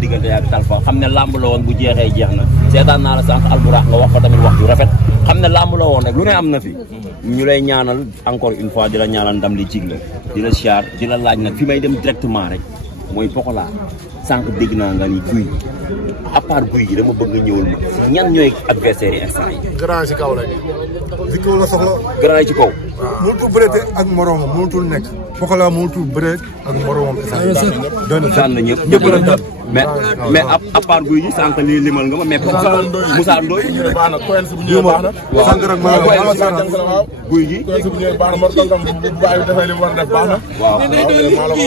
diggante ak Talfa xam ne làmb la woon bu jeexee jeex na seetaan naa la sànq alburax nga wax fa tamit wax ju rafet xam ne làmb la woon rek lu ne am na fi ñu lay ñaanal encore une fois di la ñaanal ndam li jig la di la siyaar di la laaj nag fi may dem directement rek mooy Pokola sànq dégg naa nga ni guy à part guy gi dama bëgg nga ñëwal ma si ñan ñooy adversaire yi instant yi. grand si kaw lañ. si kaw la soxla. grand yi ci kaw. waaw mënutul bëreete ak moromam mënutul nekk. Pokola mënutul bëreet ak moromam. daan na ñëpp la daan mais à part guy gi sànq lii limal nga ma mais Moussa Ndoye baax na koyen si bu ñëwee baax na. waaw sànq rek ma guy gi koyen si bu ñëwee baax na Mor Kankam bu bàyyi defee li mu war a def baax na. waaw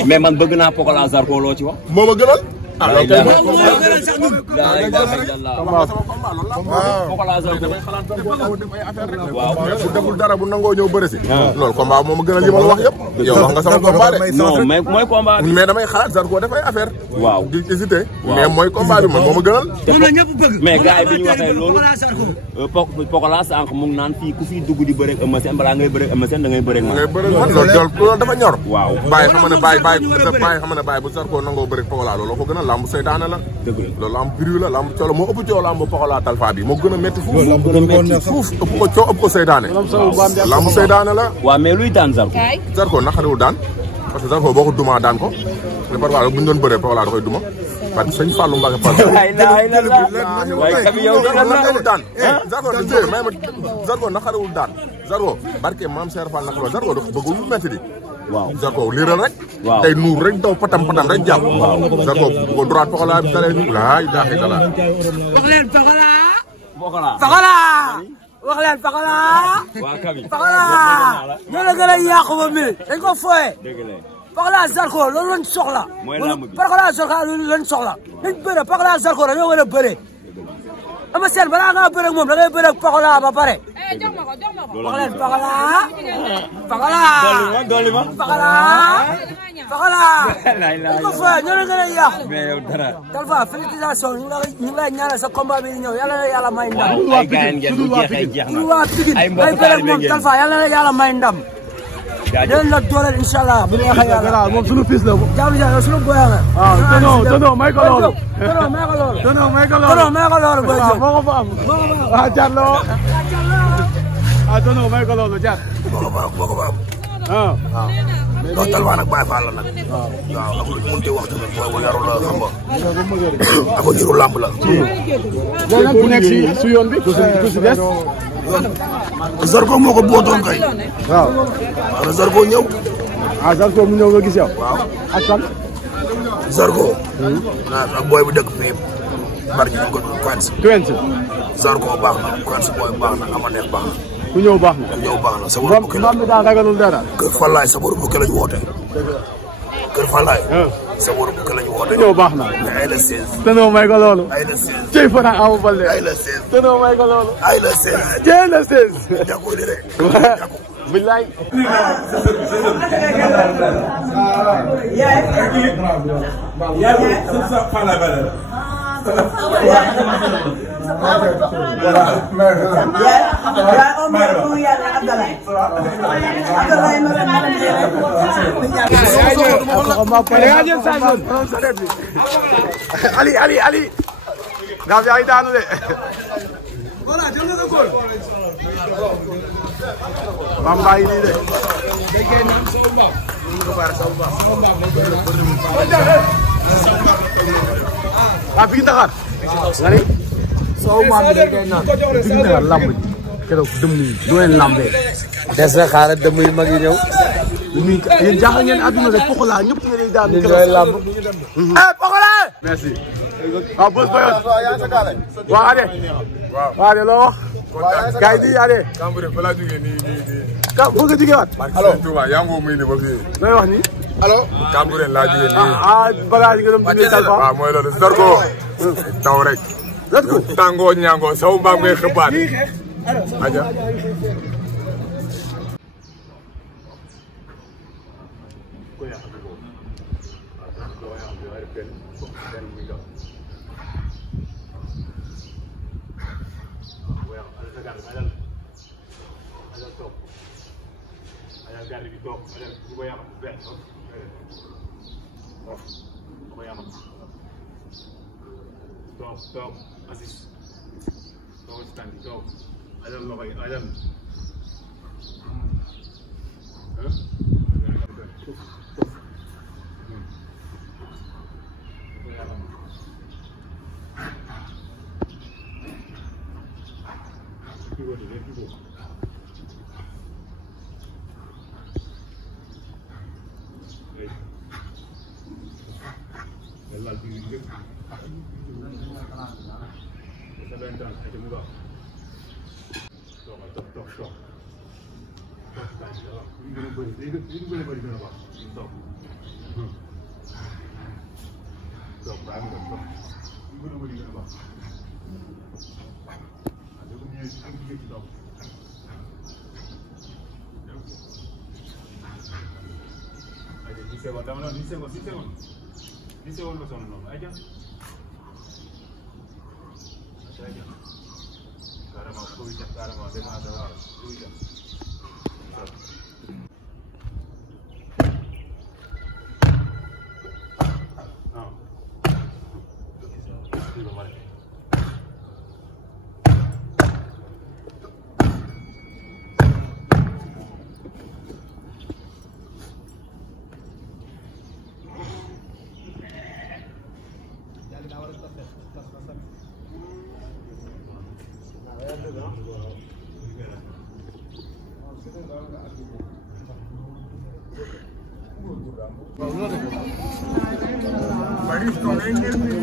mais man bëgg naa Pokola Zarko loo ci wax. moo ma gënal. ah loolu kay mooy Pokola Zarko waaw mais bu deful dara bu nangoo ñëw bëri si. loolu combat moo ma gënal li ma la wax yëpp. yow wax nga sama combat de. non mais mooy combat bi. mais damay xalaat Zarko dafay affaire. waaw di hésité. mais mooy combat bi man moo ma gënal. mais gars yi bi ñu waxee loolu. Pokola sànq mu ngi naan fii ku fi dugg di bëreeg Eumeu Sène balaa ngay bëreeg Eumeu Sène da ngay bëreeg man. loolu dafa ñor. waaw bàyyi xam ne bàyyi bu Zarko nangoo bëreeg Pokola loolu ko gën a lamb seytaane la. dëgg la loolu lamb biru la lamb coono moo ëpp coow lamb Pokola Talfa bi moo gën a métti fuuf. ëpp ko coow ëpp ko seytaane. lamb seytaane la. waaw mais luy daan Zarko. Zarko naqariwul daan parce que Zarko boo ko dumaa daan ko mais parfois bu ñu doon bëree Pokola da koy duma parce que sëñ Fallou Mbacke Fall. waaye kami yow naqariwul daan. Zarko may ma Zarko naqariwul daan Zarko barke maam Cheikh Fall naqariwul Zarko dafa bëggul lu métti di. waaw Zarko liiral rek. waaw tey nuur rek daw patam rek jàpp. waaw Zarko bu ko droite Pokola bi dalee ñu laa ilaaha illallaah. wax leen Pokola. Pokola. Pokola. wax leen Pokola. waa Kabi. Pokola. ñoo la gën a yàqu ba mil dañ ko fooye. dëgg la. Pokola Zarko loolu lañ soxla. mooy lamb bi Pokola Zarko loolu lañ soxla. nañ bëre Pokola Zarko dañoo war a bëre. Eumeu Sène balaa ngaa bëre ak moom da ngay bëre ak Pokola ba pare. wax leen Pokola. Pokola. dolli ma. Pokola. Pokola. dañ ko fooye ñoo la gën a yàqu. mais yow dara. Talfa félicitation ñu ngi lay ñaanal sa combat bi di ñëw yàlla na yàlla may ndam. ay gars yi ngeen bu jeexee jeex na. waa Pikine ay mbokk taalibe ngeen Talfa yàlla na yàlla may ndam. dinañ la dooleel incha allah bu ñu waxee yàlla. moom sunu fils la ko. jaamu jaamu sunu boya nga. waaw tonton may ko loolu. tonton may ko loolu. tonton may ko loolu. tonton may ko loolu. waaw moo ko fa am. waaw Diallo. ah tonton may ko loolu Diallo. moo ko fa am. ah. non Talfa nag Baye Fall la nag. waaw ak lu mënti wax tamit mooy bu yaru la xam nga. ak juru lamb la. léegi nag ku nekk si yoon bi. ku si des. Zarko moo ko bootoon kay. waaw. waaw Zarko ñëw. ah Zarko mu ñëw nga gis yow. waaw ak kan. Zarko. ak booy bu dëkk fii bari ñu ko Quench. Quench. Zarko baax na Quench booy baax na ama neex baax na. ku ñëw baax na. ku ñëw baax na sabaru bukki la. mbaam mi daa ragalul dara. Kër Fallaye sabaru bukki lañ woote. Kër Fallaye. sabaru bukki lañ woote. ku ñëw baax na. mais ay la 16. tonton may ko loolu. ay la 16. Cey Fana Ama Baldé. ay la 16. tonton may ko loolu. ay la 16. Cey la 16. jàkkoo di rek. billaay. Ali. Daaf yaa ngi daanu de. Bamba yi nii de. ah Pikine Dakar. nga ni. soo maam bi da ngay naan. Pikine Dakar lamb ji. keroog dëmm yi du leen lambee. des na xaaral dëmm yi mag yi ñëw. yéen jaaxal ngeen àdduna de Pokola ñëpp ngeen di daan. ñu ñooy lamb. Pokola. merci. waaw bës bayoon. waaw Ade. waaw Ade loo wax. gars yi di Ade. Kambouré fa laa jógee nii. ka bëgg nga jógee waat. allo Touba yaa ngi ko muy ne ba fii. looy wax nii. allo. Kambouré laa jógee nii. bagage yi nga doon dundee Talfa. waaw mooy loolu Zarko. taw rek. Zarko. tàngoo ñaangoo saw mbaam ngay xëbaat. aja. toog Aziz toog ci tànk toog ajal loxo yi ajal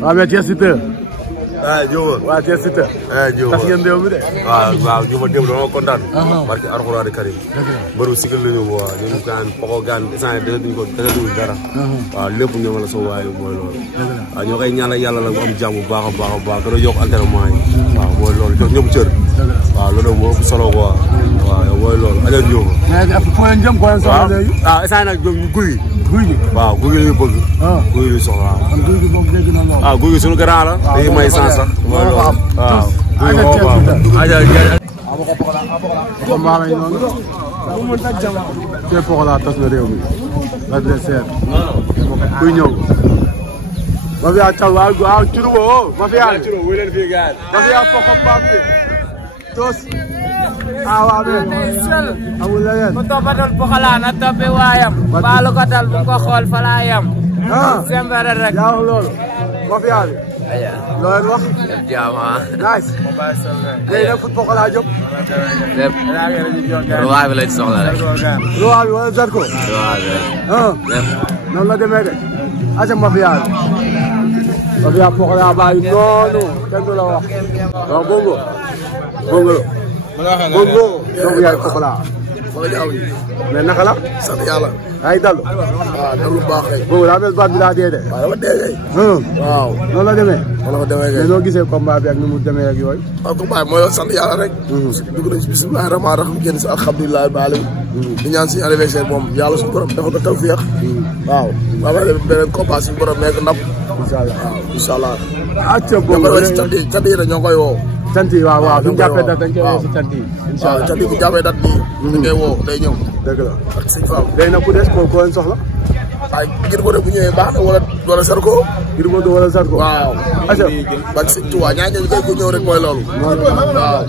waaw mais Thiès Siteu. ah Diop. waaw Thiès Siteu. Diop tas ngeen réew mi de. waaw ñu ma dem dama kontaan. barke Alxuraan Karim. mbëru sigil la ñu waaw ñu gaan poko gaan instant yii dëgg ko dëgg dara. waaw lépp ñoom la soo waaye mooy loolu. waaw ñoo koy ñaanal yàlla la mu am jàmm bu baax a baax a baax gën a yokk entraînement yi. waaw mooy loolu jox ñëpp cër. waaw loolu moo ëpp solo quoi. waaw mooy loolu ajal ñëw ko. mais foo leen jëm foo leen soxla léegi. ah instant nag ñoom guy. guy gi waaw guy gi la ñu bëgg. guy gi soxla waaw. kon guy gi moom dégg na lool. ah guy gi suñu grand la. dañuy may sens sax. mooy loolu waaw. guy gi moo ko am ajal ko mbaamay noonu. Tey Pokola tas na réew mi. l'adversaire. kuy ñëw. Mafia Thiaw waaw Curubo Mafia Poko Mbaam bi. tos. waaw amul leneen. ku toppatul Pokola na toppe waayam. baalu ko tal bu ko xool fa laa yam. sembere rek. yaa wax loolu. Mafia bi. loo leen wax. jaama. nice. léegi nag fu Pokola jóg. lépp. ruwaa bi lañ soxla rek. ruwaa bi wala Zarko. ruwaa bi rek. lépp. noonu la demee de. aca Mafia bi. Mafia Pokola baa yi noonu kenn du la wax. waaw bongo. bongo. bongo. donc yaay Pokola. mais naka la. sant yàlla. ay dalu. waaw dalu baax rek. bongo daa mel baat bi daa dee de. waaw dama dee kay. waaw. noonu la demee. noonu la demee kay. mais noo gisee combat bi ak ni mu demee ak yooyu. waaw combat bi mooy sant yàlla rek. dugg nañ si bisimilah rahmaani rahiim génn si alhamdulilah baale. di ñaan suñu anniversaire moom yàlla suñu borom defal ko tawfiq. waaw. waaw beneen combat suñu borom nekk ndam. incha allah waaw incha allah. acca bongo cant yi ñoo koy woo. cant yi waaw waaw bu ñu jàppee dat dañ koy woo si cant yi. incha allah waaw cant yi bu jàppee dat nii. dañ koy woo day ñëw. dëgg la. ak suñu faaw. léegi nag ku des koo leen soxla. waaye ngir bu ñëwee baax na wala Zarko. ngir bu wala Zarko. waaw. acca. ak si tuwa ñaa ñëw kay ku ñëw rek mooy loolu. waaw.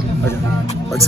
ak